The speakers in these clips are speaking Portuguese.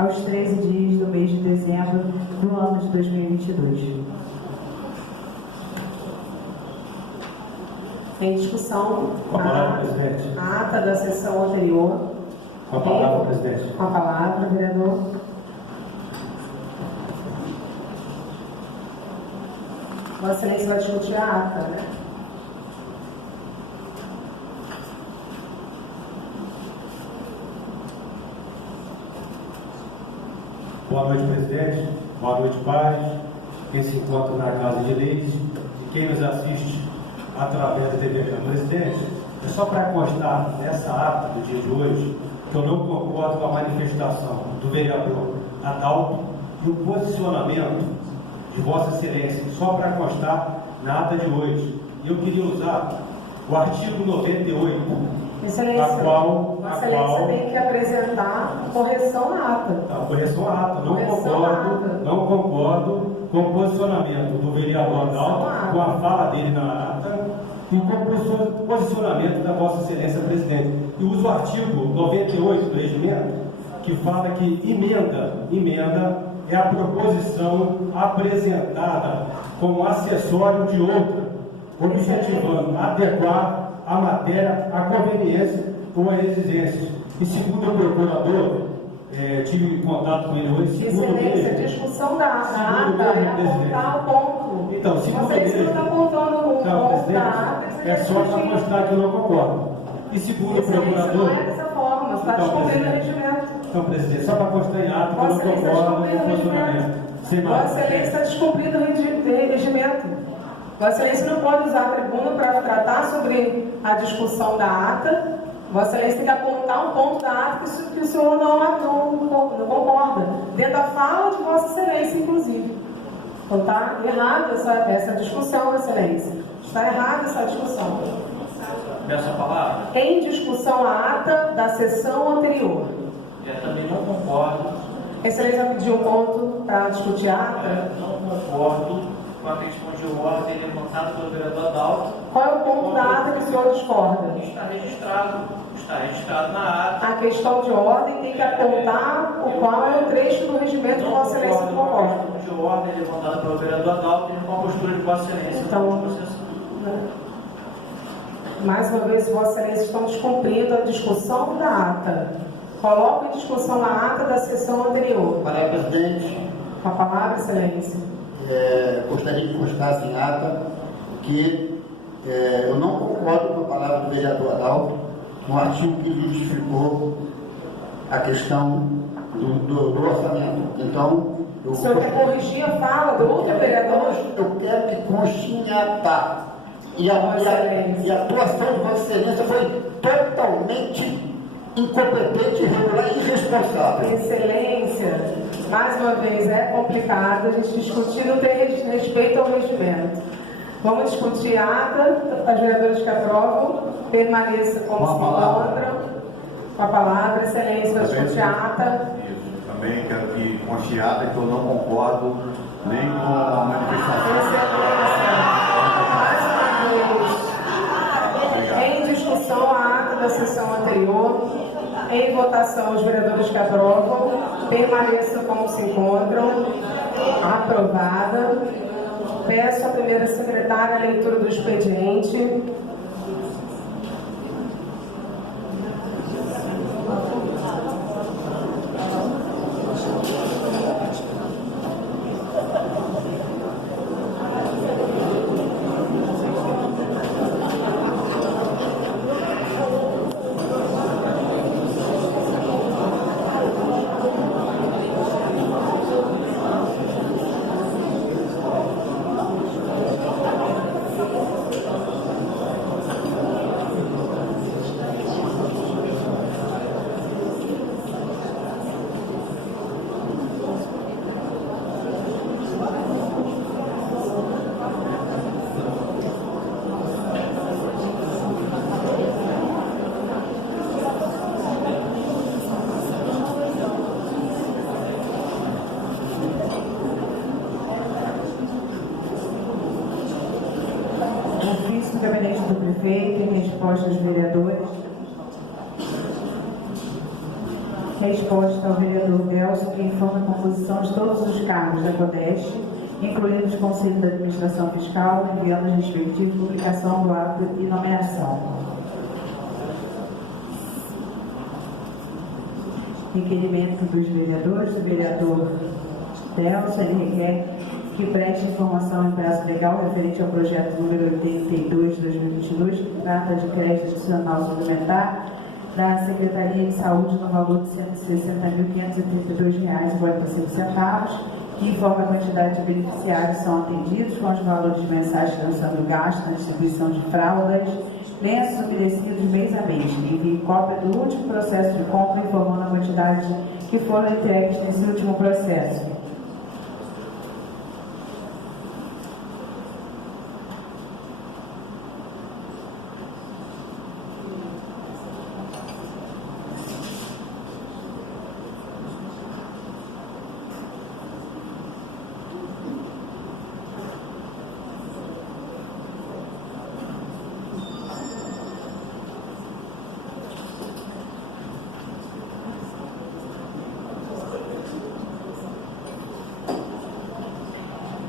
aos 13 dias do mês de dezembro do ano de 2022. Em discussão, Com a palavra, presidente. A ata da sessão anterior. Com a palavra, presidente. Com a palavra, vereador. Vossa Excelência vai discutir a ata, né? Boa noite, presidente. Boa noite, pares. Quem se encontra na Casa de Leis e quem nos assiste através da TV. Presidente, é só para constar nessa ata do dia de hoje que eu não concordo com a manifestação do vereador Adalto e o posicionamento de Vossa Excelência, só para constar na ata de hoje. E eu queria usar o artigo 98. Excelência, Vossa Excelência tem que apresentar correção na ata. Correção à ata. Não concordo com o posicionamento do vereador Adalto, com a fala dele na ata e com o posicionamento da Vossa Excelência Presidente. E uso o artigo 98 do regimento, que fala que emenda é a proposição apresentada como acessório de outra, objetivando adequar a matéria, a conveniência ou a exigência. E segundo o procurador, tive contato com ele hoje. Excelência, a discussão da ata é apontar o ponto. Então, segundo ele, você não está apontando o ponto da ata. É só para mostrar que eu não concordo. E segundo o procurador. Não é dessa forma, você está descumprindo o regimento. Então, presidente, só para constar em ata que eu não concordo com o funcionamento. Vossa Excelência está descumprindo o regimento. Vossa Excelência não pode usar a tribuna para tratar sobre a discussão da ata. Vossa Excelência tem que apontar um ponto da ata que o senhor não concorda. Dentro da fala de Vossa Excelência, inclusive. Então está errada essa discussão, Vossa Excelência. Está errada essa discussão. Peço a palavra. Em discussão a ata da sessão anterior. Eu também não concordo. Excelência vai pedir um ponto para discutir a ata? Não concordo com a questão de ordem levantada pelo vereador Adalto. Qual é o ponto da ata que o senhor discorda? Está registrado na ata. A questão de ordem tem que apontar qual é o trecho do regimento que Vossa Excelência não concorda. A questão de ordem levantada pelo vereador Adalto e com a postura de Vossa Excelência. Então, mais uma vez, Vossa Excelência estão descumprindo a discussão da ata. Coloco em discussão a ata da sessão anterior. Palavra, presidente. Com a palavra, Excelência. Gostaria de constar em ata que eu não concordo com a palavra do vereador Adalto no artigo que justificou a questão do orçamento. Então, o senhor quer corrigir a fala do outro vereador? Eu quero que conste em ata. E a atuação de Vossa Excelência foi totalmente incompetente, irregular e irresponsável. Excelência, mais uma vez, é complicado a gente discutir, não tem respeito ao regimento. Vamos discutir a ata, as vereadoras que aprovam, permaneça como se encontram. Com a palavra, Excelência, vai discutir a ata. Isso, também quero que conste em ata que eu não concordo nem com a manifestação. Excelência, mais uma vez, em discussão a ata da sessão anterior. Em votação, os vereadores que aprovam, permaneçam como se encontram. Aprovada. Peço à primeira secretária a leitura do expediente. do gabinete do prefeito, em resposta aos vereadores. Resposta ao vereador Delcio, que informa a composição de todos os cargos da CODEST, incluindo os Conselhos da Administração Fiscal, enviando a respectiva publicação do ato e nomeação. Requerimento dos vereadores. O vereador Delcio, ele requer que preste informação em prazo legal referente ao projeto número 82 de 2022, que trata de crédito adicional suplementar da Secretaria de Saúde no valor de R$ 160.532,46, que informa a quantidade de beneficiários que são atendidos com os valores mensais que estão sendo gastos na distribuição de fraldas, lenços umedecidos mês a mês. Envie cópia do último processo de compra informando a quantidade que foram entregues nesse último processo.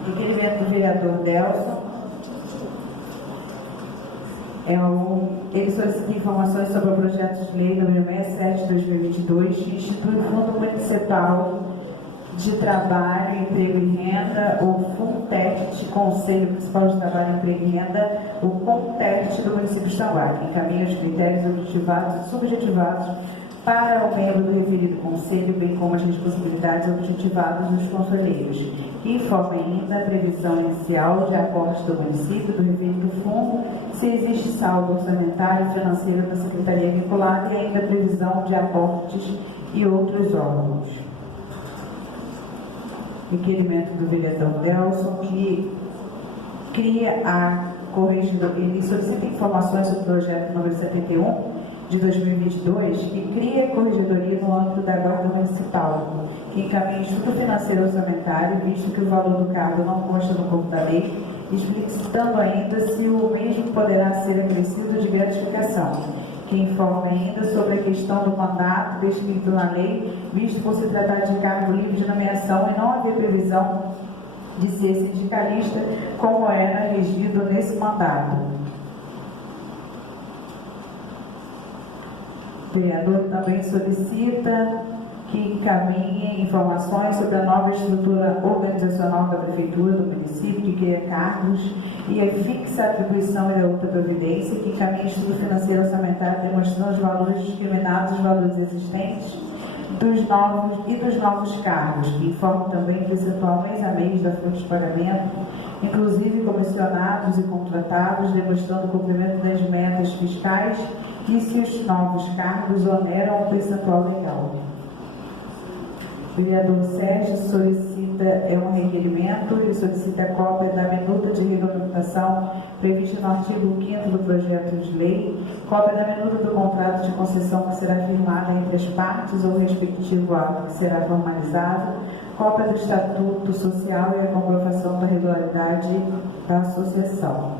Requerimento do vereador Delcio. Ele solicita informações sobre o projeto de lei número 67 de 2022, que institui o Fundo Municipal de Trabalho, Emprego e Renda, o FUNTECT, Conselho Municipal de Trabalho, Emprego e Renda, o CONTECT do município de Tambaú, que encaminha os critérios objetivados e subjetivados para o membro do referido conselho, bem como as responsabilidades objetivadas dos conselheiros, que informa ainda a previsão inicial de aporte do município do referido fundo, se existe saldo orçamentário e financeiro da Secretaria vinculada e ainda a previsão de aportes e outros órgãos. Requerimento do vereador Delcio, que cria a corregedoria, ele solicita informações sobre o projeto número 71 de 2022, que cria a corregedoria no âmbito da Guarda Municipal, que encaminha estudo financeiro orçamentário, visto que o valor do cargo não consta no corpo da lei, explicitando ainda se o mesmo poderá ser acrescido de gratificação, que informa ainda sobre a questão do mandato descrito na lei, visto por se tratar de cargo livre de nomeação e não haver previsão de ser sindicalista, como era regido nesse mandato. O vereador também solicita que encaminhe informações sobre a nova estrutura organizacional da Prefeitura do município, que cria cargos e fixa a atribuição e a outra providência, que encaminhe estudo financeiro orçamentário demonstrando os valores discriminados, os valores existentes dos novos cargos, que informa também que o percentual mês a mês da folha de pagamento, inclusive comissionados e contratados, demonstrando o cumprimento das metas fiscais e se os novos cargos oneram o percentual legal. O vereador Sérgio solicita um requerimento e solicita a cópia da minuta de regulamentação prevista no artigo 5º do projeto de lei, cópia da minuta do contrato de concessão que será firmada entre as partes ou respectivo ato que será formalizado, cópia do estatuto social e a comprovação da regularidade da associação.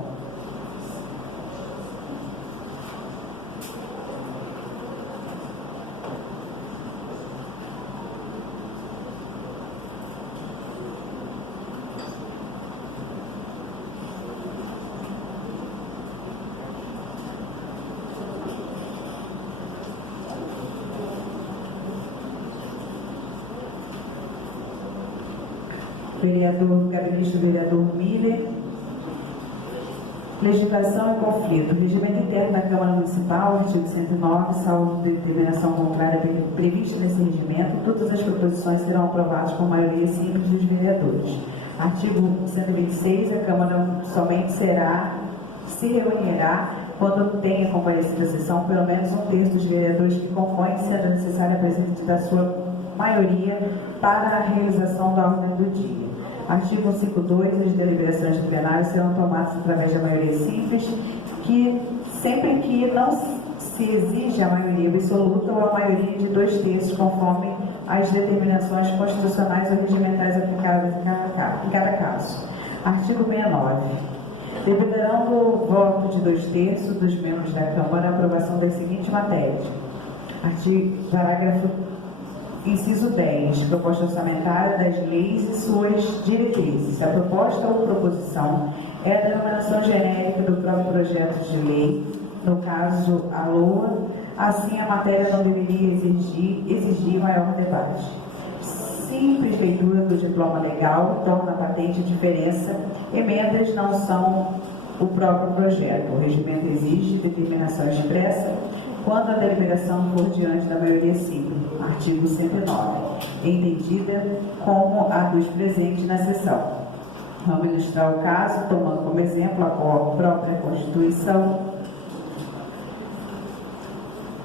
Gabinete do vereador Miller. Legislação e conflito. Regimento interno da Câmara Municipal, artigo 109, salvo determinação contrária prevista nesse regimento, todas as proposições serão aprovadas por maioria simples dos vereadores. Artigo 126, a Câmara somente se reunirá quando tenha comparecido à sessão pelo menos um terço dos vereadores que compõem, sendo necessária a presença da sua maioria para a realização da ordem do dia. Artigo 152, as deliberações do plenário serão tomadas através da maioria simples, que sempre que não se exige a maioria absoluta ou a maioria de 2/3, conforme as determinações constitucionais ou regimentais aplicadas em cada caso. Artigo 69. Dependerão do voto de 2/3 dos membros da Câmara a aprovação das seguintes matérias. Parágrafo Inciso 10. Proposta orçamentária das leis e suas diretrizes. A proposta ou proposição é a denominação genérica do próprio projeto de lei, no caso, a LOA. Assim, a matéria não deveria exigir maior debate. Simples leitura do diploma legal torna patente a diferença. Emendas não são o próprio projeto. O regimento exige determinação expressa quando a deliberação for diante da maioria simples. Artigo 109. Entendida como a dos presentes na sessão. Vamos ilustrar o caso, tomando como exemplo a própria Constituição.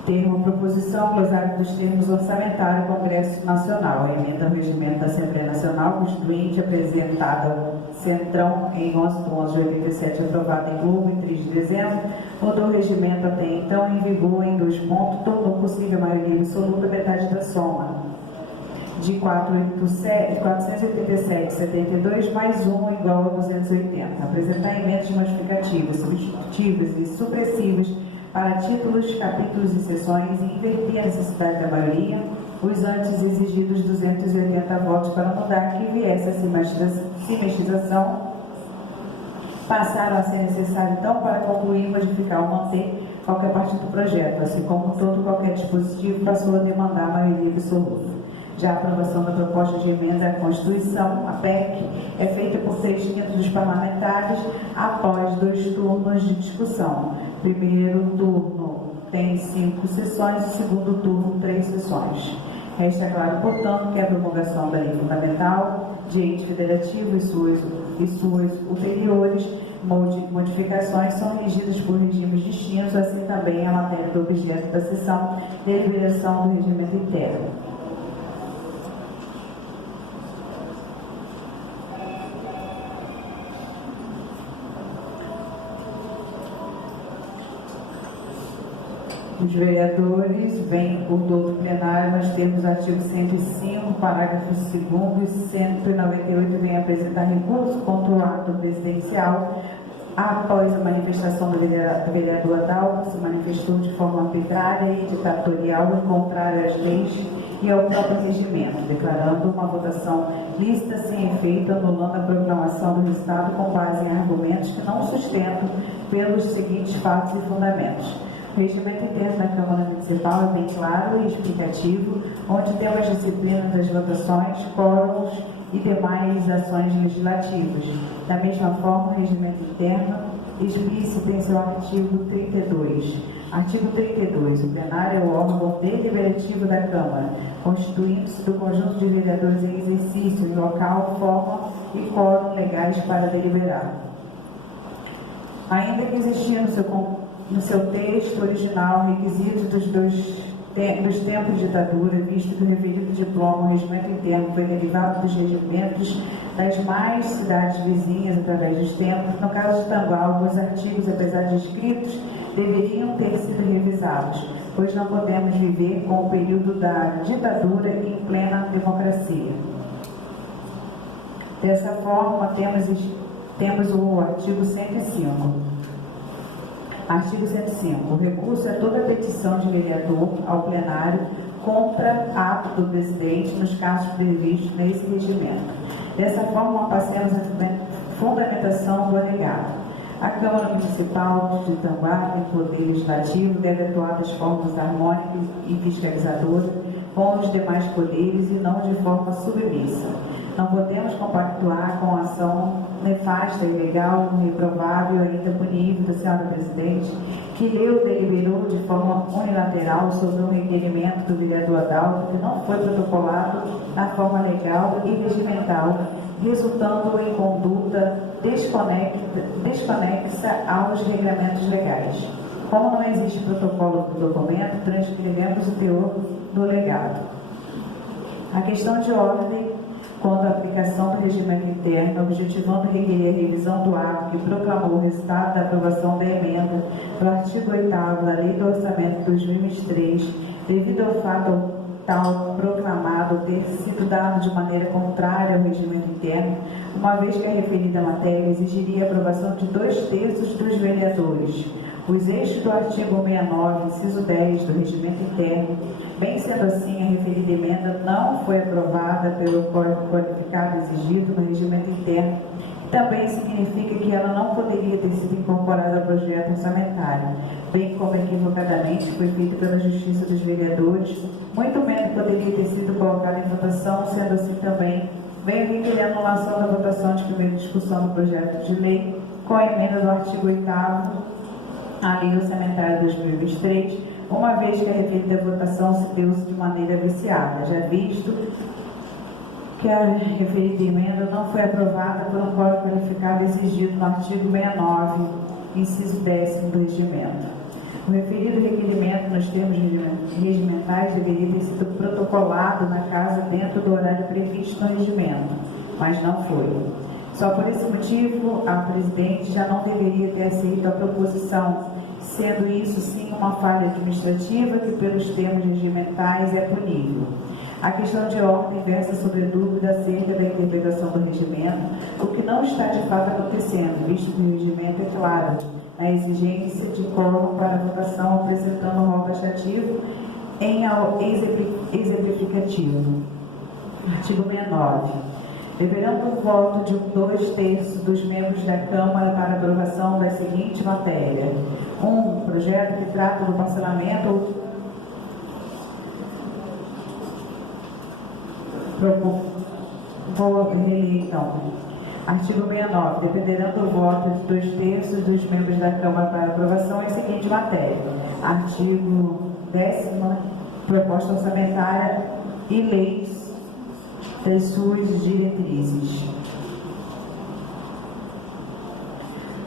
Termo proposição, glossário dos termos orçamentário, Congresso Nacional. A emenda ao regimento da Assembleia Nacional Constituinte, apresentada ao Centrão em 11 de 11/87, aprovada em Globo em 3 de dezembro, mudou o regimento até então em vigor em 2 pontos, tornou possível a maioria absoluta metade da soma de 487,72 mais 1 igual a 280. Apresentar emendas modificativas, substitutivas e supressivas para títulos, capítulos e seções e inverter a necessidade da maioria, os antes exigidos 280 votos para mudar, que viesse a simetrização, passaram a ser necessários, então, para concluir, modificar ou manter qualquer parte do projeto, assim como todo qualquer dispositivo passou a demandar a maioria absoluta. Já a aprovação da proposta de emenda à Constituição, a PEC, é feita por 3/5 dos parlamentares após 2 turnos de discussão. Primeiro turno tem 5 sessões e segundo turno 3 sessões. Resta claro, portanto, que a promulgação da lei fundamental de ente federativo e suas ulteriores modificações são regidas por regimes distintos, assim também a matéria do objeto da sessão, deliberação do regimento interno. Os vereadores vêm por todo o plenário, nós temos o artigo 105, parágrafos 2º e 198, vem apresentar recurso contra o ato presidencial. Após a manifestação do vereador Adalto, se manifestou de forma arbitrária e ditatorial e contrária às leis e ao próprio regimento, declarando uma votação lícita sem efeito, anulando a proclamação do resultado com base em argumentos que não sustentam pelos seguintes fatos e fundamentos. O regimento interno da Câmara Municipal é bem claro e explicativo, onde temos as disciplinas das votações, quórums e demais ações legislativas. Da mesma forma, o regimento interno explícito em seu artigo 32. Artigo 32. O plenário é o órgão deliberativo da Câmara, constituindo-se do conjunto de vereadores em exercício, em local, forma e quórum legais para deliberar. Ainda que existia no seu texto original requisitos dos tempos de ditadura, visto que o referido diploma, o regimento interno, foi derivado dos regimentos das mais cidades vizinhas através dos tempos. No caso de Tambaú, alguns artigos, apesar de escritos, deveriam ter sido revisados, pois não podemos viver com o período da ditadura em plena democracia. Dessa forma, temos o artigo 105. Artigo 105. O recurso é toda petição de vereador ao plenário contra ato do presidente nos casos previstos nesse regimento. Dessa forma, passemos à fundamentação do alegado. A Câmara Municipal de Itambar tem poder legislativo, deve atuar das formas harmônicas e fiscalizadoras com os demais poderes e não de forma submissa. Não podemos compactuar com a ação nefasta, ilegal, reprovável e ainda punível da senhora Presidente, que deliberou de forma unilateral sobre um requerimento do vereador Adalto que não foi protocolado na forma legal e regimental, resultando em conduta desconexa aos regulamentos legais. Como não existe protocolo do documento, transcrevemos o teor do legado. A questão de ordem, quando a aplicação do regimento interno, objetivando requerer a revisão do ato que proclamou o resultado da aprovação da emenda do artigo 8º da Lei do Orçamento de 2023, devido ao fato tal proclamado ter sido dado de maneira contrária ao regimento interno, uma vez que a referida matéria exigiria a aprovação de 2/3 dos vereadores, os eixos do artigo 69, inciso 10 do Regimento Interno, bem sendo assim, a referida emenda não foi aprovada pelo código qualificado exigido no Regimento Interno, também significa que ela não poderia ter sido incorporada ao projeto orçamentário, bem como equivocadamente foi feita pela Justiça dos Vereadores, muito menos poderia ter sido colocada em votação, sendo assim também, venho requerer a anulação da votação de primeira discussão do projeto de lei, com a emenda do artigo 8º à Lei Orçamentária 2023, uma vez que a referida votação se deu de maneira viciada, já visto que a referida emenda não foi aprovada por um código qualificado exigido no artigo 69, inciso 10º do regimento. O referido requerimento nos termos regimentais deveria ter sido protocolado na casa dentro do horário previsto no regimento, mas não foi. Só por esse motivo, a presidente já não deveria ter aceito a proposição, sendo isso sim uma falha administrativa que pelos termos regimentais é punível. A questão de ordem versa sobre a dúvida acerca da interpretação do regimento, o que não está de fato acontecendo, visto que o regimento é claro na exigência de quórum para votação, apresentando o rol taxativo em exemplificativo. Artigo 69. Deverão por voto de 2/3 dos membros da Câmara para aprovação da seguinte matéria: 1. Projeto que trata do parcelamento Vou reler então. Artigo 69. Dependerão do voto de 2/3 dos membros da Câmara para aprovação a seguinte matéria: artigo 10º, proposta orçamentária e leis das suas diretrizes.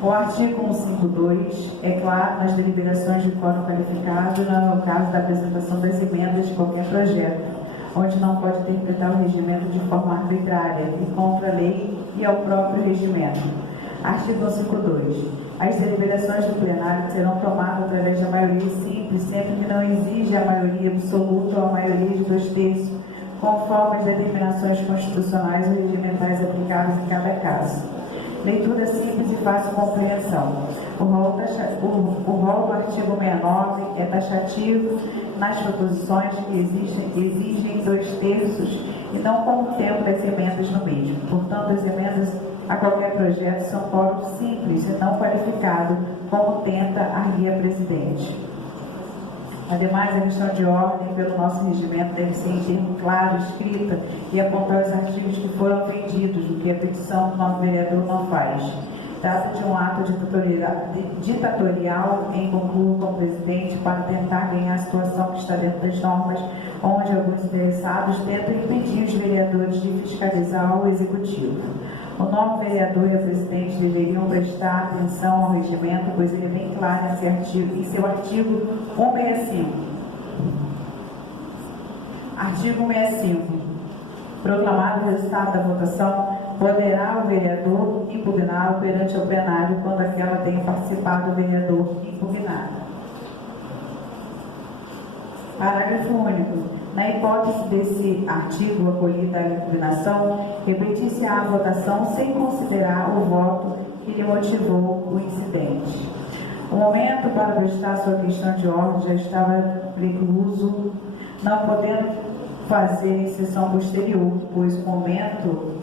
O artigo 152 é claro nas deliberações de quórum qualificado no caso da apresentação das emendas de qualquer projeto, onde não pode interpretar o regimento de forma arbitrária e contra a lei e ao próprio regimento. Artigo 152. As deliberações do plenário serão tomadas através da maioria simples, sempre que não exija a maioria absoluta ou a maioria de 2/3, conforme as determinações constitucionais e regimentais aplicadas em cada caso. Leitura simples e fácil compreensão. O rol do artigo 69 é taxativo nas proposições que exigem 2/3 e não contempla as emendas no mesmo. Portanto, as emendas a qualquer projeto são quórum simples e não qualificado, como tenta arguir a presidente. Ademais, a questão de ordem pelo nosso regimento deve ser em termo claro, escrita, e apontar os artigos que foram ofendidos, o que a petição do novo vereador não faz. Trata de um ato ditatorial em concurso com o presidente para tentar ganhar a situação que está dentro das normas, onde alguns interessados tentam impedir os vereadores de fiscalizar o executivo. O novo vereador e a presidente deveriam prestar atenção ao regimento, pois ele é bem claro em seu artigo 165. Artigo 165. Proclamado o resultado da votação, poderá o vereador impugná-lo perante o plenário quando aquela tenha participado o vereador impugnado. Parágrafo único. Na hipótese desse artigo acolhida a impugnação, repetir-se-á a votação sem considerar o voto que lhe motivou o incidente. O momento para prestar sua questão de ordem já estava precluso, não podendo fazer em sessão posterior, pois o momento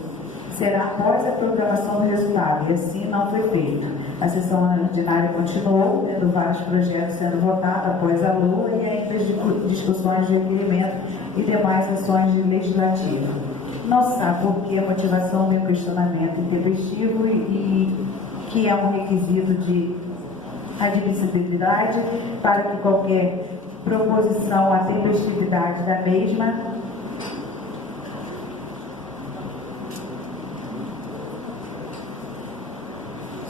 será após a proclamação do resultado, e assim não foi feito. A sessão ordinária continuou, tendo vários projetos sendo votados após a LOA e ainda as discussões de requerimento e demais ações de legislativo. Não se sabe por que a motivação do questionamento intempestivo e que é um requisito de admissibilidade para que qualquer proposição à tempestividade da mesma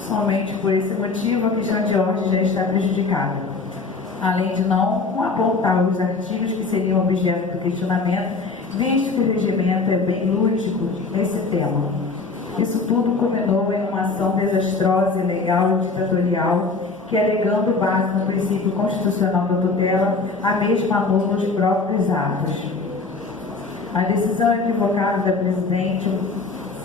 somente por esse motivo, a questão de ordem já está prejudicada, além de não apontar os artigos que seriam objeto do questionamento, visto que o regimento é bem lúdico nesse tema. Isso tudo culminou em uma ação desastrosa, ilegal e ditatorial, que, alegando base no princípio constitucional da tutela, a mesma anula os próprios atos. A decisão equivocada da presidente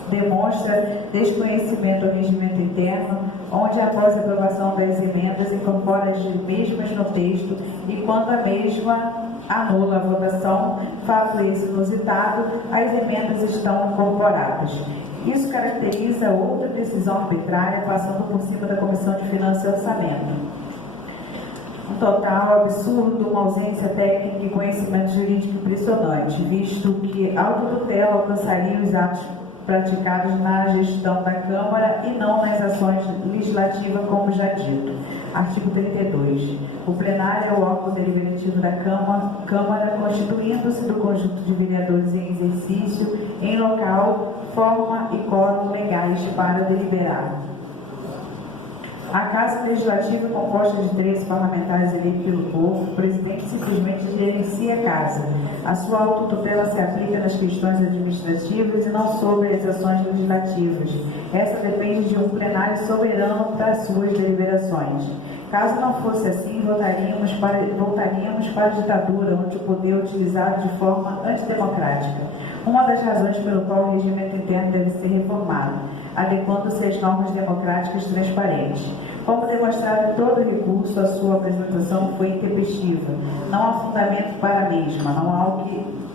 demonstra desconhecimento do regimento interno, onde após a aprovação das emendas incorpora as mesmas no texto e quando a mesma anula a votação, fato esse inusitado, as emendas estão incorporadas. Isso caracteriza outra decisão arbitrária passando por cima da Comissão de Finanças e Orçamento. Um total absurdo, uma ausência técnica e conhecimento jurídico impressionante, visto que a autotutela alcançaria os atos praticados na gestão da Câmara e não nas ações legislativas, como já dito. Artigo 32. O plenário é o órgão deliberativo da Câmara, constituindo-se do conjunto de vereadores em exercício, em local, forma e quórum legais para deliberar. A Casa Legislativa é composta de 13 parlamentares eleitos pelo povo. O presidente simplesmente gerencia a Casa. A sua autotutela se aplica nas questões administrativas e não sobre as ações legislativas. Essa depende de um plenário soberano para suas deliberações. Caso não fosse assim, voltaríamos para a ditadura, onde o poder é utilizado de forma antidemocrática. Uma das razões pelo qual o regimento interno deve ser reformado, adequando-se às normas democráticas transparentes. Como demonstrado em todo recurso, a sua apresentação foi intempestiva. Não há fundamento para a mesma,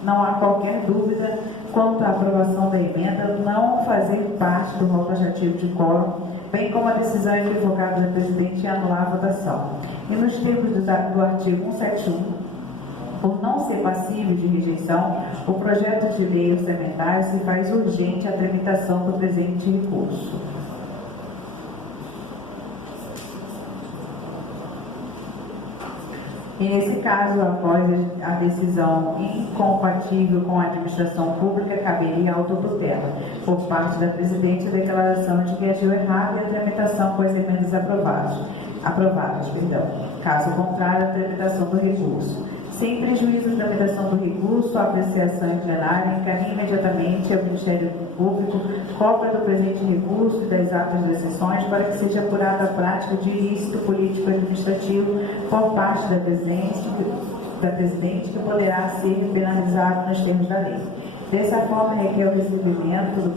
não há qualquer dúvida quanto à aprovação da emenda não fazer parte do rol taxativo de quórum, bem como a decisão equivocada do presidente em anular a votação. E nos termos do artigo 171, por não ser passível de rejeição, o projeto de lei orçamentária se faz urgente a tramitação do presente recurso. E nesse caso, após a decisão incompatível com a administração pública, caberia a autotutela, por parte da presidente, a declaração de que agiu errado e a tramitação com as emendas aprovadas. Caso contrário, a tramitação do recurso. Sem prejuízo da tramitação do recurso, a apreciação em plenário encaminha imediatamente ao Ministério Público cópia do presente recurso e das atas das sessões para que seja apurada a prática de ilícito político-administrativo por parte da Presidente, que poderá ser penalizado nos termos da lei. Dessa forma, requer o recebimento do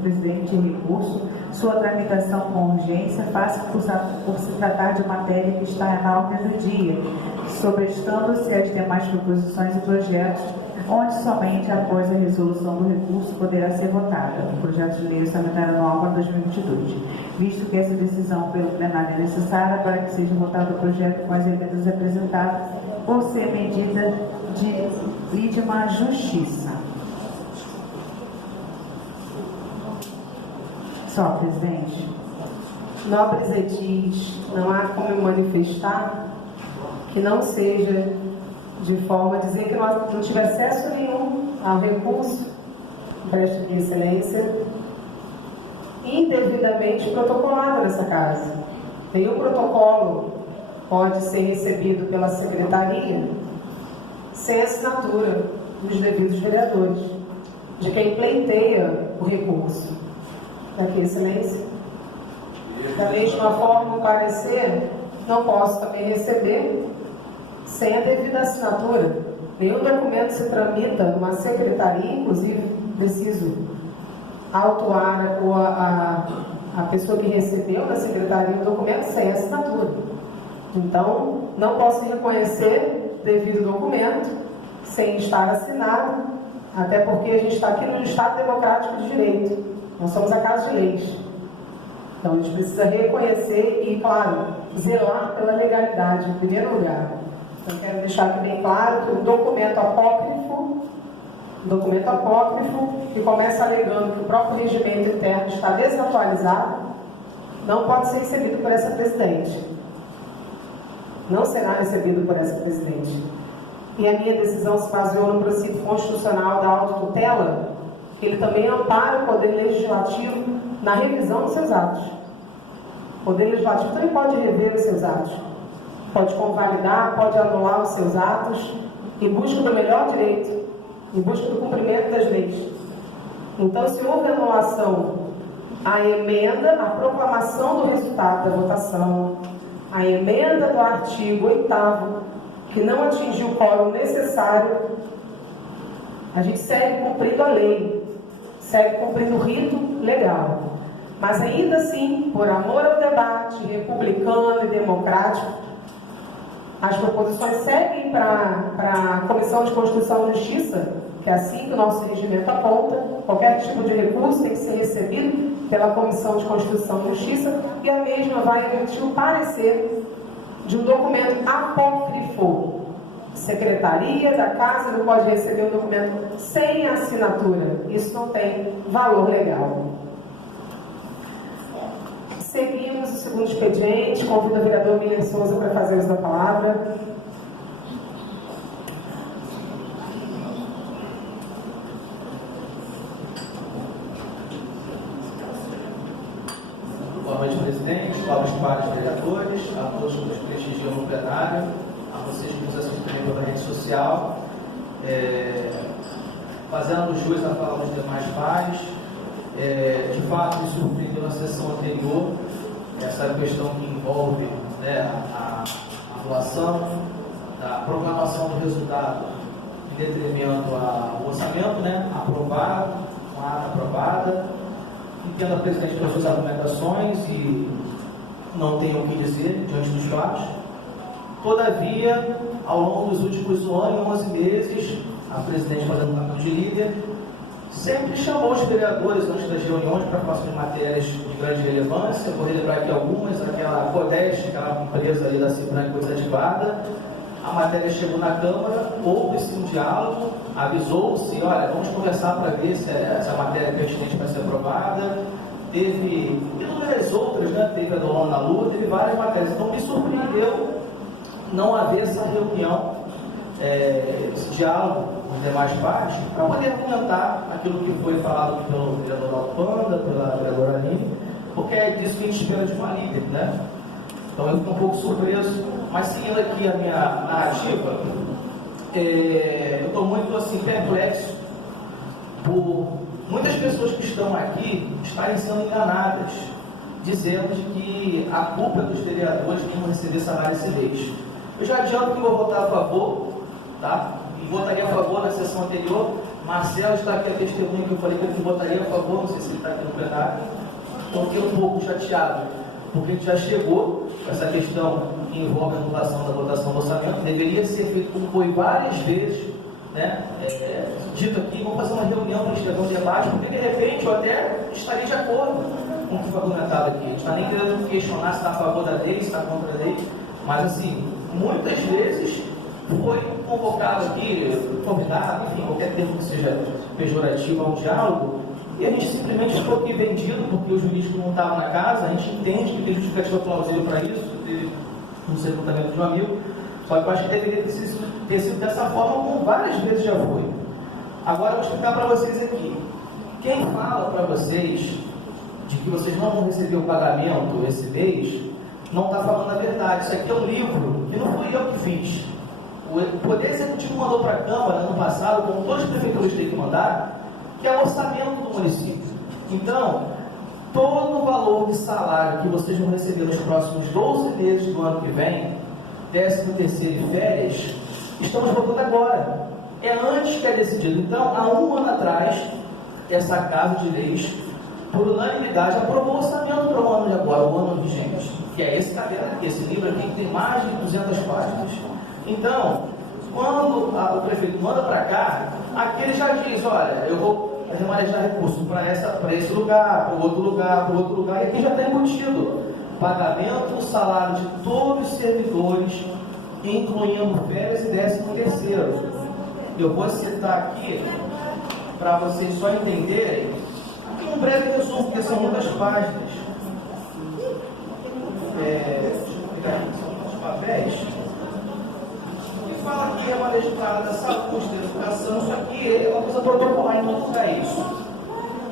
presidente de recurso, sua tramitação com urgência, face por se tratar de matéria que está na ordem do dia, sobrestando-se às demais proposições e projetos, onde somente após a resolução do recurso poderá ser votada o projeto de lei orçamentária anual para 2022, visto que essa decisão pelo plenário é necessária para que seja votado o projeto com as emendas apresentadas por ser medida de legítima justiça. Só, presidente. Nobres edis, não há como manifestar que não seja de forma a dizer que nós não tivemos acesso nenhum ao recurso, preste aqui excelência, indevidamente protocolado nessa casa. Nenhum protocolo pode ser recebido pela secretaria sem assinatura dos devidos vereadores, de quem pleiteia o recurso. Aqui, excelência. Da mesma forma, o parecer não posso também receber sem a devida assinatura. Nenhum documento se tramita numa secretaria, inclusive preciso autuar a pessoa que recebeu da secretaria o documento sem assinatura. Então, não posso reconhecer devido documento sem estar assinado, até porque a gente está aqui no Estado Democrático de Direito. Nós somos a Casa de Leis. Então, a gente precisa reconhecer e, claro, zelar pela legalidade, em primeiro lugar. Então, quero deixar aqui bem claro que o documento apócrifo, que começa alegando que o próprio regimento interno está desatualizado, não pode ser recebido por essa presidente. Não será recebido por essa presidente. E a minha decisão se baseou no princípio constitucional da autotutela, que ele também ampara o Poder Legislativo na revisão dos seus atos. O Poder Legislativo também pode rever os seus atos. Pode convalidar, pode anular os seus atos em busca do melhor direito, em busca do cumprimento das leis. Então, se houve anulação, a emenda, a proclamação do resultado da votação, a emenda do artigo 8º, que não atingiu o quórum necessário, a gente segue cumprindo a lei, segue cumprindo o rito legal. Mas ainda assim, por amor ao debate republicano e democrático, as proposições seguem para a Comissão de Constituição e Justiça, que é assim que o nosso regimento aponta. Qualquer tipo de recurso tem que ser recebido pela Comissão de Constituição e Justiça, e a mesma vai emitir o parecer de um documento apócrifo. Secretaria da Casa não pode receber um documento sem assinatura. Isso não tem valor legal. Seguimos o segundo expediente. Convido o vereador Miller Souza para fazer uso da palavra. Boa noite, presidente, nobres pares vereadores, a todos que nos prestigiam no plenário, a vocês que nos assistem pela rede social. Fazendo jus à fala dos demais pares, de fato me surpreendeu na sessão anterior essa questão que envolve, né, a aprovação da proclamação do resultado em detrimento ao orçamento, né, aprovado, com a ata aprovada. Entendo a presidente pelas suas argumentações e não tenho o que dizer diante dos fatos. Todavia, ao longo dos últimos 11 meses, a presidente, fazendo o papel de líder, sempre chamou os vereadores antes das reuniões para falar sobre matérias de grande relevância. Vou relembrar aqui algumas: aquela CODES, aquela empresa ali da Cibran, coisa ativada. A matéria chegou na Câmara, houve-se um diálogo, avisou-se, olha, vamos conversar para ver se essa matéria é pertinente para ser aprovada. Teve inúmeras outras, né? Teve a do Lona na Lua, teve várias matérias. Então me surpreendeu não haver essa reunião, esse diálogo com os demais partes, para poder argumentar aquilo que foi falado pelo vereador Alto Panda, pela vereadora Aline, porque é disso que a gente espera de uma líder, né? Então eu estou um pouco surpreso, mas seguindo aqui a minha narrativa, eu estou muito assim, perplexo por muitas pessoas que estão aqui estarem sendo enganadas, dizendo de que a culpa é dos vereadores que não receber salário esse mês. Eu já adianto que vou votar a favor, tá? E votaria a favor na sessão anterior. Marcelo está aqui a testemunha que eu falei que ele votaria a favor, não sei se ele está aqui no plenário. Então fiquei um pouco chateado, porque a gente já chegou com essa questão que envolve a anulação da votação do orçamento. Deveria ser feito como foi várias vezes, né? Dito aqui, vamos fazer uma reunião para a gente fazer um debate, porque de repente eu até estaria de acordo com o que foi argumentado aqui. A gente está nem querendo questionar se está a favor da lei, se está contra a lei, mas assim, muitas vezes foi convocado aqui, convidado, enfim, qualquer termo que seja pejorativo a um diálogo, e a gente simplesmente ficou aqui vendido porque o jurídico não estava na casa. A gente entende que tem justificativa plausível para isso, teve um sepultamento de um amigo, só que eu acho que deveria ter sido dessa forma, como várias vezes já foi. Agora eu vou explicar para vocês aqui. Quem fala para vocês de que vocês não vão receber o pagamento esse mês, não está falando a verdade. Isso aqui é um livro que não fui eu que fiz. O Poder Executivo mandou para a Câmara ano passado, como todas as prefeituras têm que mandar, que é o orçamento do município. Então, todo o valor de salário que vocês vão receber nos próximos 12 meses do ano que vem, 13º e férias, estamos votando agora. É antes que é decidido. Então, há um ano atrás, essa Casa de Leis, por unanimidade, aprovou o orçamento para o ano de agora, o ano vigente, que é esse cabelo aqui, esse livro aqui, que tem mais de 200 páginas. Então, quando o prefeito manda para cá, aqui ele já diz, olha, eu vou remanejar recursos para esse lugar, para o outro lugar, para o outro lugar, e aqui já está embutido pagamento do salário de todos os servidores, incluindo férias e 13º. Eu vou citar aqui, para vocês só entenderem, um breve resumo, porque são muitas páginas. Deixa eu pegar aqui, são muitos papéis. E fala que é uma legislada da saúde, da educação, isso aqui é uma coisa protocolar, então não é isso.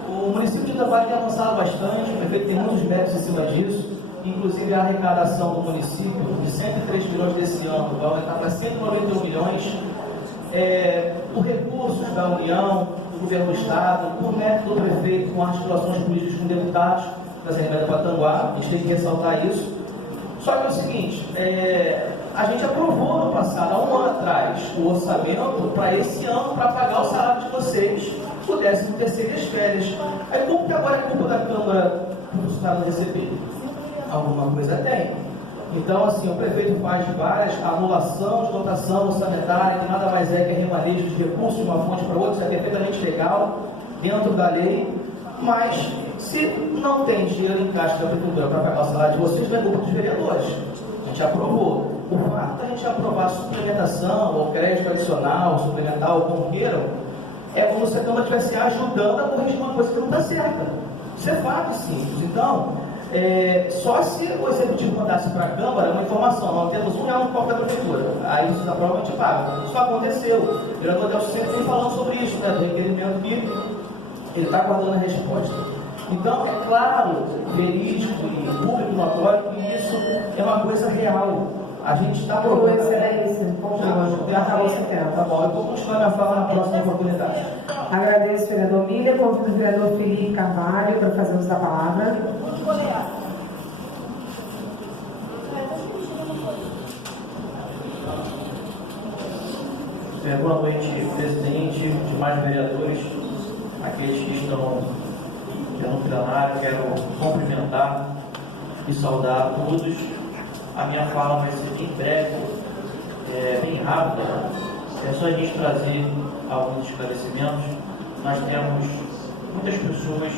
O município de Itaguaí tem avançado bastante, o prefeito tem muitos méritos em cima disso, inclusive a arrecadação do município de 103 milhões desse ano, vai aumentar para 191 milhões. Por recursos da União, do Governo do Estado, por método do prefeito, com articulações políticas com deputados da Assembleia de Patanguá, a gente tem que ressaltar isso. Só que é o seguinte, a gente aprovou no passado, há um ano atrás, o orçamento para esse ano, para pagar o salário de vocês. o 13º e as férias. Aí como que agora é culpa da Câmara para o funcionário não receber? Alguma coisa tem. Então, assim, o prefeito faz várias anulação de dotação orçamentária, que nada mais é que remanejo de recursos de uma fonte para outra, isso é perfeitamente legal, dentro da lei, mas se não tem dinheiro em caixa da prefeitura para pagar o salário de vocês, não é culpa dos vereadores. A gente aprovou. O fato da gente aprovar suplementação, ou crédito adicional, suplementar, ou como queiram, é como se a Câmara estivesse ajudando a corrigir uma coisa que não está certa. Isso é fato simples. Então, só se o Executivo mandasse para a Câmara uma informação, nós temos R$1 no cofre da Prefeitura, aí isso prova a gente paga. Isso aconteceu. O vereador Delcio sempre vem falando sobre isso, né, do requerimento que ele está aguardando a resposta. Então, é claro, verídico e público notório que isso é uma coisa real. A gente está Por excelência, já acabou você quer. Tá bom, eu vou continuar minha fala na próxima oportunidade. Agradeço, vereador Miller. Convido o vereador Felipe Carvalho para fazer uso da palavra. Boa noite, presidente, demais vereadores, aqueles que estão no plenário. Quero cumprimentar e saudar a todos. A minha fala vai ser bem breve, bem rápida. É só a gente trazer alguns esclarecimentos. Nós temos muitas pessoas,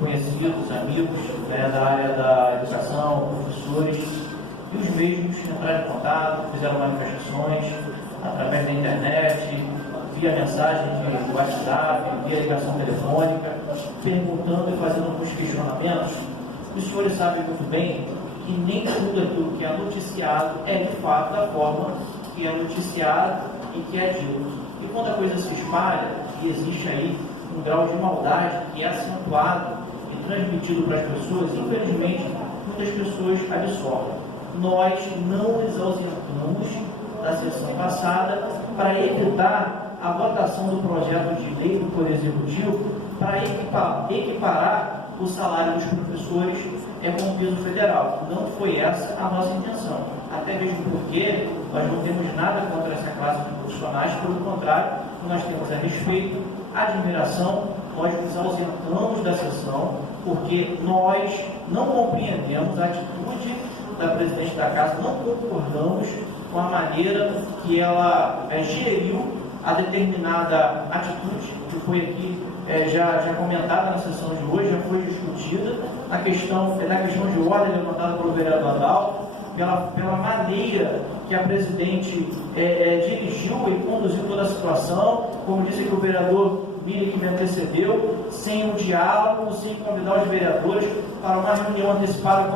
conhecidos, amigos, da área da educação, professores, e os mesmos entraram em contato, fizeram manifestações através da internet, via mensagem de WhatsApp, via ligação telefônica, perguntando e fazendo alguns questionamentos. Os senhores sabem muito bem que nem tudo aquilo que é noticiado é de fato da forma que é noticiado e que é dito. E quando a coisa se espalha, e existe aí um grau de maldade que é acentuado e transmitido para as pessoas, infelizmente, muitas pessoas absorvem. Nós não nos ausentamos da sessão passada para evitar a votação do projeto de lei do Poder Executivo para equiparar o salário dos professores com o piso federal. Não foi essa a nossa intenção. Até mesmo porque nós não temos nada contra essa classe de profissionais, pelo contrário, nós temos a respeito, admiração, nós nos ausentamos da sessão porque nós não compreendemos a atitude da presidente da Casa, não concordamos com a maneira que ela geriu a determinada atitude que foi aqui já comentada na sessão de hoje, já foi discutida, na questão de ordem levantada pelo vereador Adalto, pela maneira que a presidente dirigiu e conduziu toda a situação, como disse aqui o vereador Miller que me antecedeu, sem um diálogo, sem convidar os vereadores para uma reunião antecipada,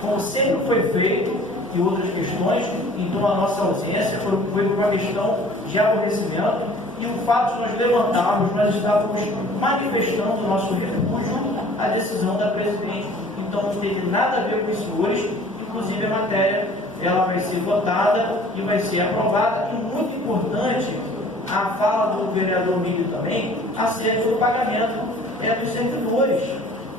como sempre foi feito, e outras questões. Então a nossa ausência foi por uma questão de aborrecimento, e o fato de nós levantarmos, nós estávamos manifestando o nosso repúdio à decisão da presidente. Então não teve nada a ver com os senhores, inclusive a matéria ela vai ser votada e vai ser aprovada. E muito importante a fala do vereador Miller também acerca do pagamento dos servidores.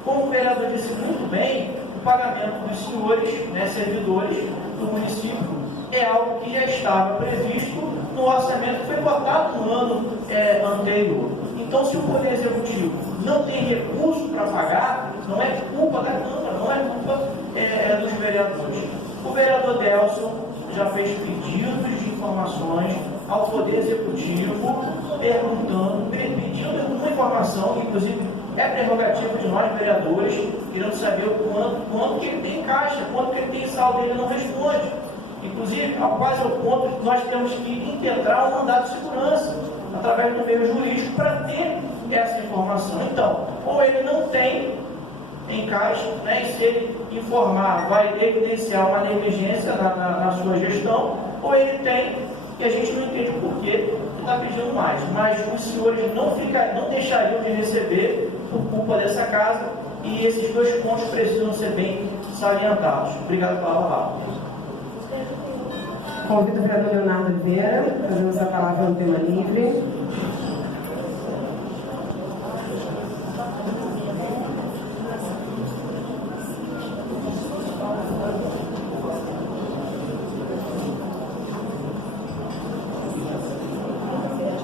Como o vereador disse muito bem, o pagamento dos senhores, servidores do município, é algo que já estava previsto no orçamento que foi votado no ano anterior. Então, se o Poder Executivo não tem recurso para pagar, não é culpa da Câmara, não é culpa dos vereadores. O vereador Delcio já fez pedidos de informações ao Poder Executivo, pedindo uma informação, que inclusive é prerrogativa de nós, vereadores, querendo saber quanto que ele tem em caixa, quanto que ele tem em saldo, ele não responde. Inclusive, quase ao ponto que nós temos que impetrar um mandado de segurança, através do meio jurídico, para ter essa informação. Então, ou ele não tem em caixa, e se ele informar, vai evidenciar uma negligência na sua gestão, ou ele tem, e a gente não entende o porquê está pedindo mais. Mas os senhores não deixariam de receber por culpa dessa casa, e esses dois pontos precisam ser bem salientados. Obrigado pela palavra. Convido o vereador Leonardo Oliveira, fazemos a palavra no tema livre.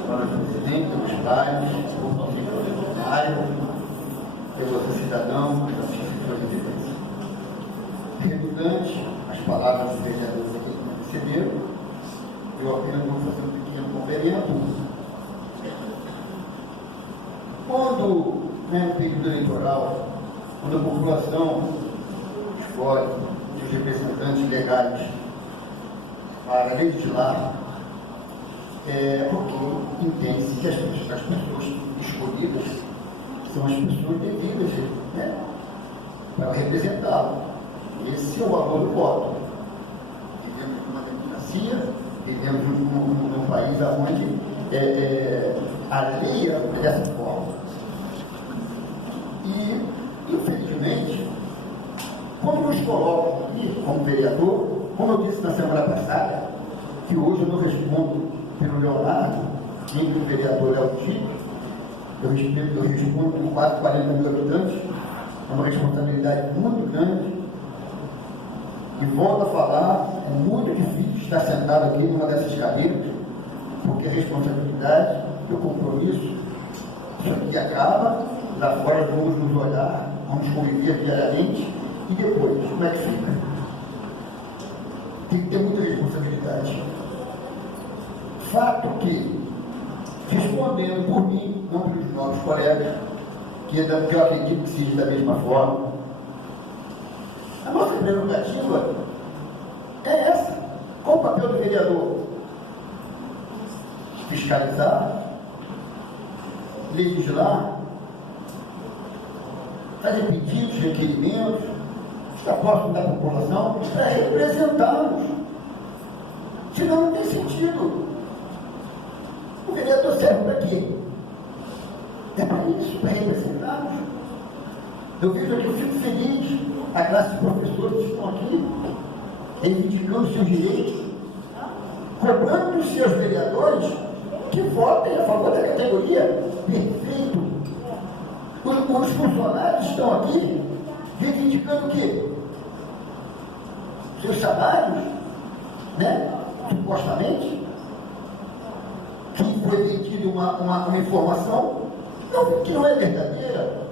Para o presidente, os pais, eu vou ser cidadão, eu assisto a evidência. Redundante, as palavras dos vereadores aqui que me receberam, eu apenas vou fazer um pequeno complemento. Quando, no período eleitoral, quando a população escolhe os representantes legais para legislar, porque entende-se que as pessoas escolhidas são as pessoas devidas, né, para representá-lo. Esse é o valor do voto. Vivemos numa democracia, vivemos num país onde a lei é dessa forma. E, infelizmente, quando nos colocam aqui como vereador, como eu disse na semana passada, que hoje eu não respondo pelo Leonardo, nem pelo vereador Eltito, eu respondo por quase 40 mil habitantes, é uma responsabilidade muito grande. E volto a falar, é muito difícil estar sentado aqui numa dessas cadeiras, porque a responsabilidade, o compromisso, isso aqui acaba, lá fora vamos nos olhar, vamos conviver diariamente, e depois, como é que fica? Tem que ter muita responsabilidade. Fato que, respondendo por mim, não pelos nossos colegas, que eu acredito que seja da mesma forma, a nossa prerrogativa é essa. Qual o papel do vereador? Fiscalizar, legislar, fazer pedidos, requerimentos, estar próximo da população, para representá-los. Senão não tem sentido. O vereador serve para quê? É para isso, para representá-los. Eu vejo aqui, eu fico feliz, a classe de professores que estão aqui, reivindicando seus direitos, cobrando dos seus vereadores que votem a favor da categoria. Perfeito. Os funcionários estão aqui reivindicando o quê? Seus salários, né? Supostamente, que foi emitida uma informação que não é verdadeira.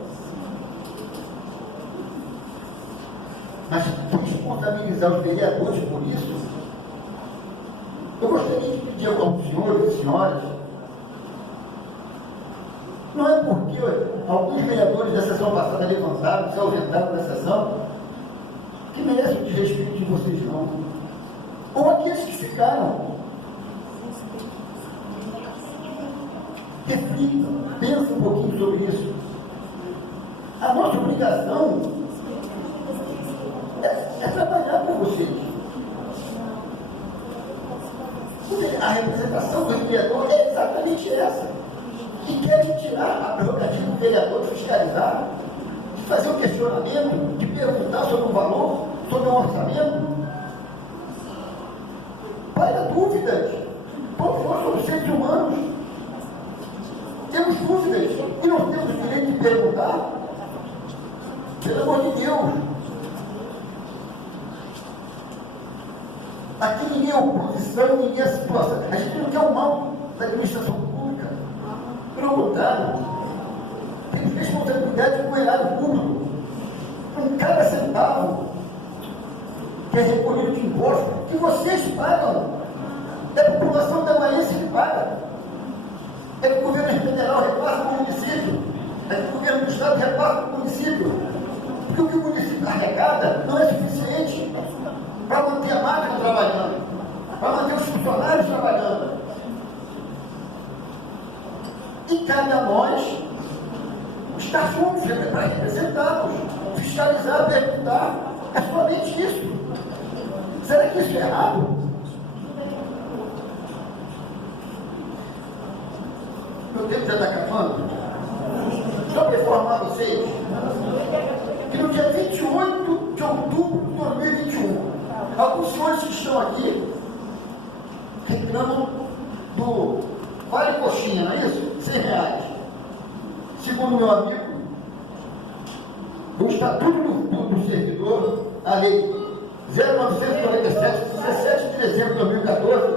Mas responsabilizar os vereadores por isso, eu gostaria de pedir aos senhores e senhoras, não é porque alguns vereadores da sessão passada levantaram, se ausentaram da sessão, que merecem o desrespeito de vocês não. Ou aqueles que ficaram. Reflitam, pensem um pouquinho sobre isso. A nossa obrigação é trabalhar para vocês. A representação do vereador é exatamente essa. E querem tirar a prerrogativa do vereador de fiscalizar, de fazer um questionamento, de perguntar sobre um valor, sobre um orçamento. Para dúvidas. Todos nós somos seres humanos. Temos dúvidas e não temos o direito de perguntar. Pelo amor de Deus. Aqui ninguém é oposição, ninguém é situação. A gente não quer o mal da administração pública. Pelo contrário, temos responsabilidade com o erário público. Com cada centavo que é recolhido de imposto, que vocês pagam. É a população da Maense que paga. É que o governo federal repassa para o município. É que o governo do estado repassa para o município. Porque o que o município arrecada não é suficiente para manter a máquina trabalhando, para manter os funcionários trabalhando. E cabe a nós estar juntos para representá-los, fiscalizar, perguntar. É somente isso. Será que isso é errado? Meu tempo já está acabando. Só para informar vocês que no dia 28 de outubro de 2021, alguns senhores que estão aqui reclamam do Vale Coxinha, não é isso? R$100. Segundo meu amigo, o Estatuto do Servidor, a Lei 0947, 17 de dezembro de 2014,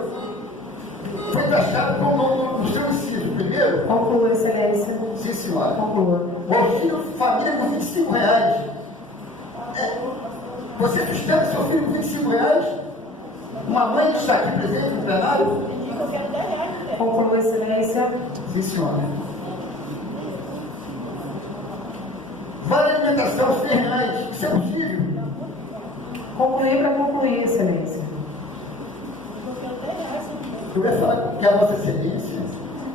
foi taxado como no seu inciso. Primeiro. Conclua, Excelência. Sim, senhora. Conclua. o auxílio família com R$25. Você sustenta seu filho com R$25? Uma mãe que está aqui presente no plenário? Conclua, excelência. Sim, senhora. Vale alimentação R$100. Isso é possível? Concluir para concluir, excelência. Eu ia falar que a Vossa Excelência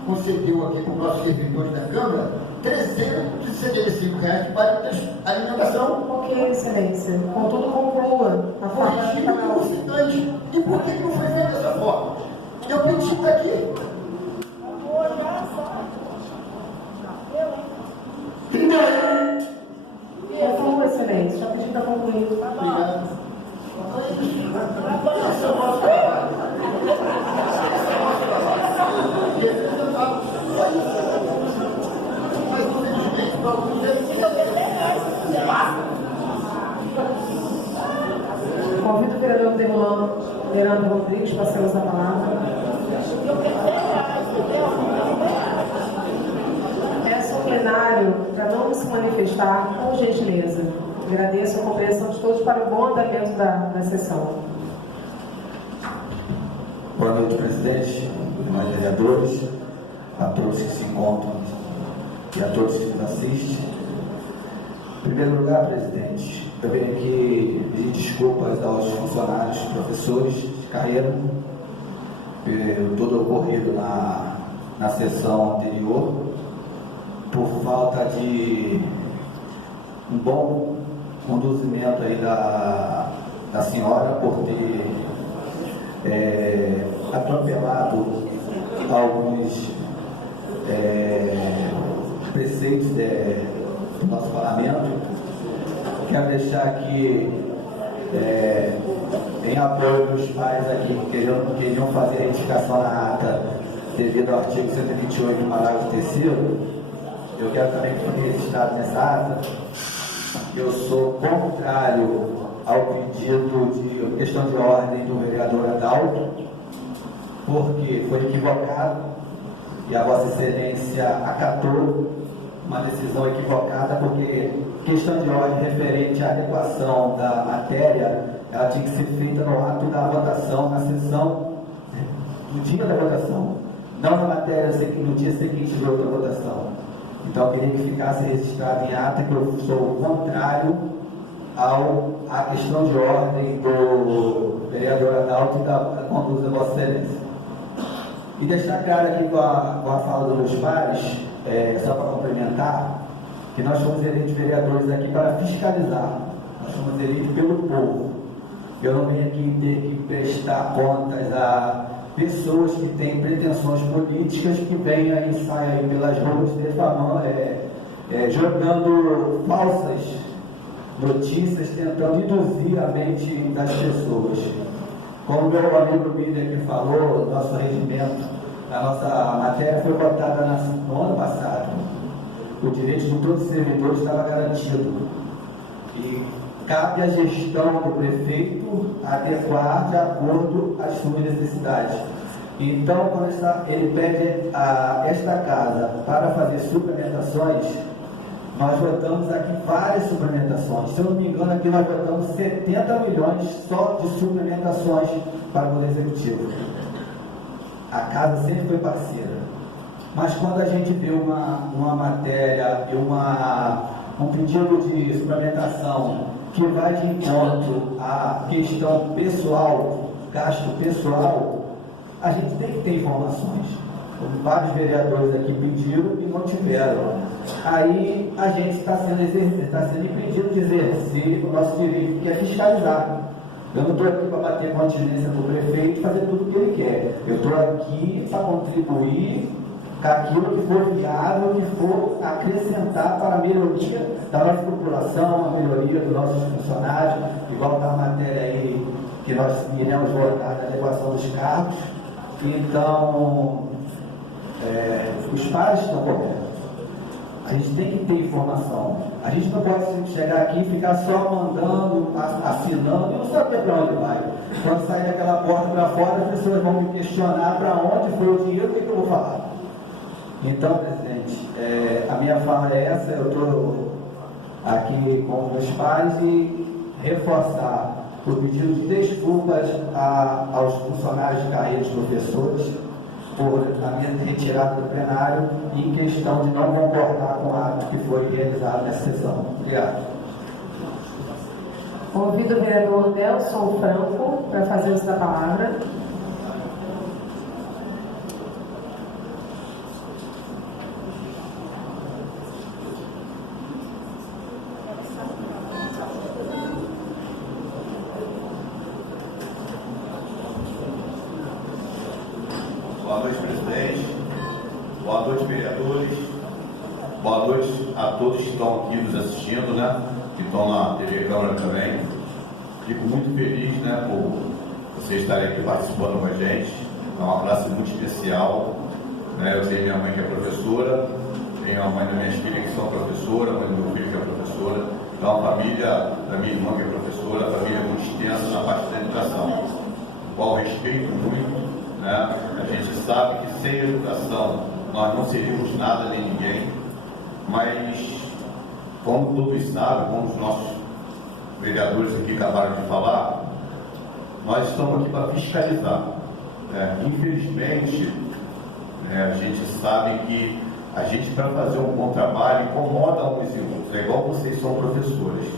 concedeu aqui para os nossos servidores da Câmara R$375 para alimentação. Ok, excelência. Contudo, conclua. A fala Corrigido pelo citante. E por que não foi feito dessa forma? Eu pedi para aqui. Conclua, excelência. Já pedi para concluir. Obrigado. Esse é o nosso trabalho. Mas infelizmente, para alguns Convido o vereador Terrolano, Leandro Rodrigues, para ser a palavra. Peço ao plenário para não se manifestar, com gentileza. Agradeço a compreensão de todos para o bom andamento da sessão. Boa noite, presidente, demais vereadores, a todos que se encontram e a todos que nos assistem. Em primeiro lugar, presidente, eu venho aqui pedir desculpas aos funcionários, professores de carreira, pelo todo ocorrido na sessão anterior, por falta de um bom conduzimento aí da senhora, por ter atropelado alguns preceitos do nosso parlamento. Quero deixar aqui em apoio aos pais aqui que queriam fazer a retificação na ata devido ao artigo 128, parágrafo 3º. Eu quero também que fique registrado nessa ata que eu sou contrário ao pedido de questão de ordem do vereador Adalto, porque foi equivocado e a Vossa Excelência acatou uma decisão equivocada, porque questão de ordem referente à adequação da matéria, ela tinha que ser feita no ato da votação, na sessão do dia da votação, não na matéria no dia seguinte de outra votação. Então eu queria que ficasse registrado em ata que eu sou contrário à questão de ordem do vereador Adalto e da conduta da Vossa Excelência. E deixar claro aqui com a fala dos meus pares, só para complementar, que nós fomos eleitos vereadores aqui para fiscalizar. Nós fomos eleitos pelo povo. Eu não venho aqui ter que prestar contas a pessoas que têm pretensões políticas, que vêm aí, saem aí pelas ruas defamando, jogando falsas notícias, tentando induzir a mente das pessoas. Como meu amigo Miriam aqui falou, nosso regimento, a nossa matéria foi votada no ano passado. O direito de todos os servidores estava garantido. E cabe à gestão do prefeito adequar de acordo às suas necessidades. Então, quando ele pede a esta casa para fazer suplementações, nós votamos aqui várias suplementações. Se eu não me engano, aqui nós votamos 70 milhões só de suplementações para o Poder Executivo. A casa sempre foi parceira. Mas quando a gente vê uma matéria e um pedido de suplementação que vai de encontro à questão pessoal, gasto pessoal, a gente tem que ter informações. Vários vereadores aqui pediram e não tiveram. Aí a gente está sendo impedido de exercer o nosso direito, que é fiscalizar. Eu não estou aqui para bater continência do prefeito e fazer tudo o que ele quer. Eu estou aqui para contribuir com aquilo que for viável, que for acrescentar para a melhoria da nossa população, a melhoria dos nossos funcionários, igual da matéria aí que nós iremos votar na adequação dos cargos. Então, os pais estão corretos. A gente tem que ter informação. A gente não pode chegar aqui e ficar só mandando, assinando e não saber para onde vai. Quando sair daquela porta para fora, as pessoas vão me questionar para onde foi o dinheiro, o que eu vou falar. Então, presidente, a minha fala é essa, eu estou aqui com os meus pais e reforçar o pedido de desculpas aos funcionários de carreira dos professores por a minha retirada do plenário em questão de não concordar com o ato que foi realizado nessa sessão. Obrigado. Ouvido o vereador Delson Franco para fazer uso da palavra. Boa noite, presidente. Boa noite, vereadores. Boa noite a todos que estão aqui nos assistindo, né? Que estão na TV Câmara também. Fico muito feliz, né, por vocês estarem aqui participando com a gente. É uma classe muito especial, né? Eu tenho minha mãe que é professora, tenho a mãe das minhas filhas que são professoras, a mãe do meu filho que é professora. Então, a família da minha irmã que é professora, a família é muito extensa na parte da educação, o qual respeito muito. Né? A gente sabe que sem educação nós não seríamos nada nem ninguém, mas como todos sabem, como os nossos vereadores aqui acabaram de falar, nós estamos aqui para fiscalizar. Infelizmente, a gente sabe que a gente, para fazer um bom trabalho, incomoda uns e outros. É igual vocês são professores.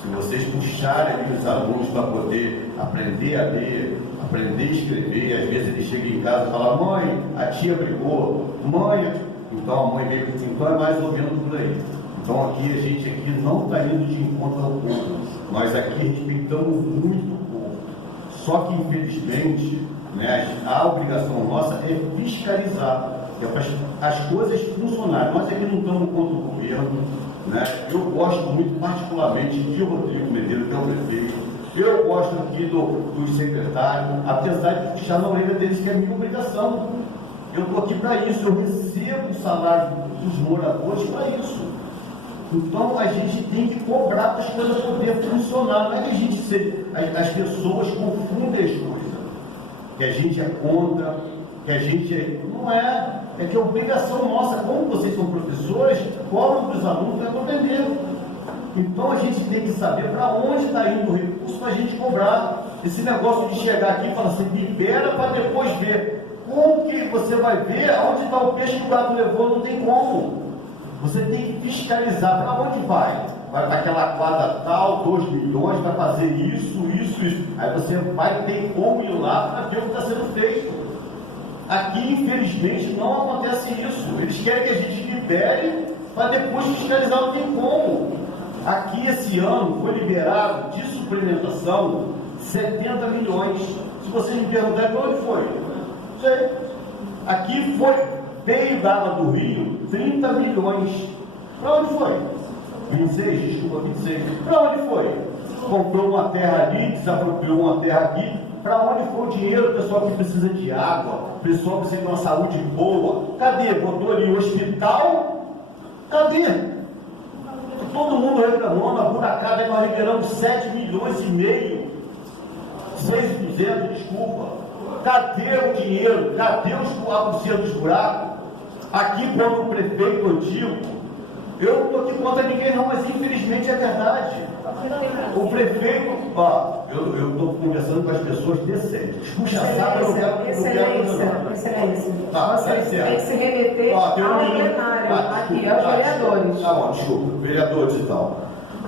Se vocês puxarem os alunos para poder aprender a ler, aprender a escrever, às vezes eles chegam em casa e falam: mãe, a tia brigou, mãe, então a mãe veio, então é mais ou menos por aí. Então aqui a gente não está indo de encontro ao povo, nós aqui respeitamos muito o povo. Só que infelizmente, né, a obrigação nossa é fiscalizar, é para as coisas funcionarem. Nós aqui não estamos contra o governo, né? Eu gosto muito particularmente de Rodrigo Medeiros, que é o prefeito. Eu gosto aqui dos secretários, apesar de puxar na orelha deles, que é minha obrigação. Eu estou aqui para isso, eu recebo o salário dos moradores para isso. Então a gente tem que cobrar para as coisas poderem funcionar. Não é que a gente as pessoas confundem as coisas, que a gente é contra, que a gente é. Não é. É que é obrigação nossa, como vocês são professores, cobram dos alunos para aprender. Então a gente tem que saber para onde está indo o recurso para a gente cobrar. Esse negócio de chegar aqui e falar assim, libera para depois ver. Como que você vai ver aonde está o peixe que o gato levou? Não tem como. Você tem que fiscalizar. Para onde vai? Vai para aquela quadra tal, 2 milhões, vai fazer isso. Aí você vai ter como ir lá para ver o que está sendo feito. Aqui, infelizmente, não acontece isso. Eles querem que a gente libere para depois fiscalizar, não tem como. Aqui, esse ano, foi liberado de suplementação 70 milhões. Se vocês me perguntarem, para onde foi? Não sei. Aqui veio da água do Rio 30 milhões. Para onde foi? 26, desculpa, 26. Para onde foi? Comprou uma terra ali, desapropriou uma terra aqui. Para onde foi o dinheiro, pessoal que precisa de água, pessoal que precisa de uma saúde boa? Cadê? Botou ali o hospital? Cadê? Todo mundo reclamando, a buracada, nós liberamos 7 milhões e meio, 6.200, desculpa. Cadê o dinheiro? Cadê a buceta dos buracos? Aqui, quando o prefeito antigo, eu não estou aqui contra ninguém não, mas infelizmente é verdade. O prefeito, eu estou conversando com as pessoas decentes. Puxa saco, eu quero. Excelência. Você tem que se remeter ao plenário, aqui, aos vereadores. Tá bom, desculpa, vereadores e tal.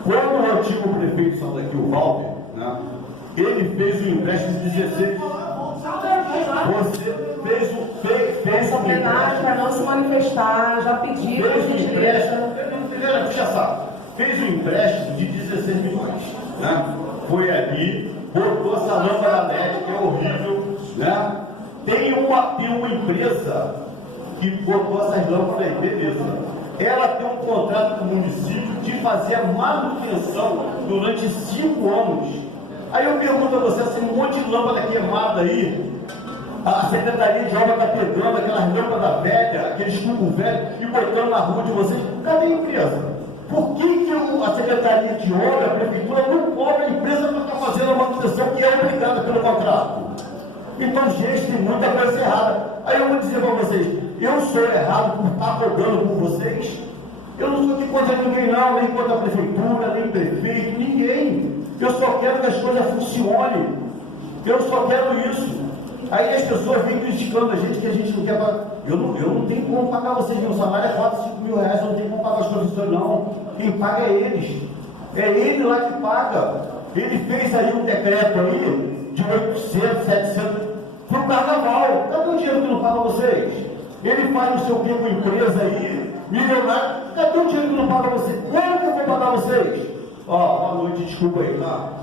Quando o antigo prefeito Santa aqui, o Walter, né, ele fez um empréstimo de 16. Você fez um plenário para não se manifestar, já pediu, fez um empréstimo. Puxa saco. Fez um empréstimo de 16 milhões, né? Foi ali, botou essa lâmpada LED, que é horrível, né? Tem uma empresa que botou essas lâmpadas aí, beleza. Ela tem um contrato com o município de fazer a manutenção durante 5 anos. Aí eu pergunto a você, assim, um monte de lâmpada queimada aí, a Secretaria de Obra está pegando aquelas lâmpadas velhas, aqueles tubos velhos, e botando na rua de vocês. Cadê a empresa? Por que a Secretaria de Obra, a Prefeitura, não cobra a empresa para estar fazendo a manutenção que é obrigada pelo contrato? Então, gente, tem muita coisa errada. Aí eu vou dizer para vocês, eu sou errado por estar cobrando por vocês? Eu não sou aqui contra ninguém não, nem contra a prefeitura, nem prefeito, ninguém. Eu só quero que as coisas funcionem. Eu só quero isso. Aí as pessoas vêm criticando a gente que a gente não quer pagar. Eu não tenho como pagar vocês, meu salário é 4, 5 mil reais, eu não tenho como pagar as profissões não. Quem paga é eles. É ele lá que paga. Ele fez aí um decreto aí de 800, 700 para o carnaval. Cadê o dinheiro que não paga vocês? Ele faz não sei o que com empresa aí, milionário. Cadê o dinheiro que não paga vocês? Como que eu vou pagar vocês? Ó, boa noite, desculpa aí, tá?